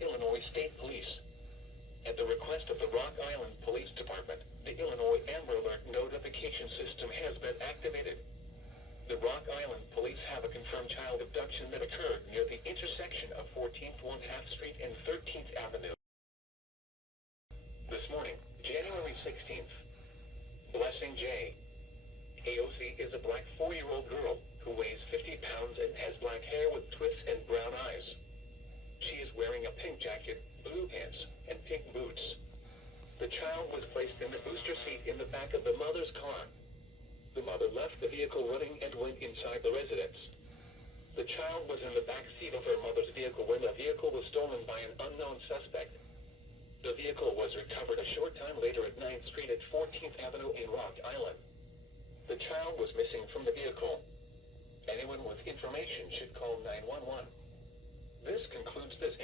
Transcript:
Illinois State Police. At the request of the Rock Island Police Department, the Illinois Amber Alert notification system has been activated. The Rock Island Police have a confirmed child abduction that occurred near the intersection of 14th 1/2 Street and 13th Avenue. This morning, January 16th. Blessing J. AOC is a black 4-year-old girl who weighs 50 pounds and has black hair with twists and brown eyes. She is wearing a pink jacket, blue pants, and pink boots. The child was placed in the booster seat in the back of the mother's car. The mother left the vehicle running and went inside the residence. The child was in the back seat of her mother's vehicle when the vehicle was stolen by an unknown suspect. The vehicle was recovered a short time later at 9th Street at 14th Avenue in Rock Island. The child was missing from the vehicle. Anyone with information should call 911. This concludes this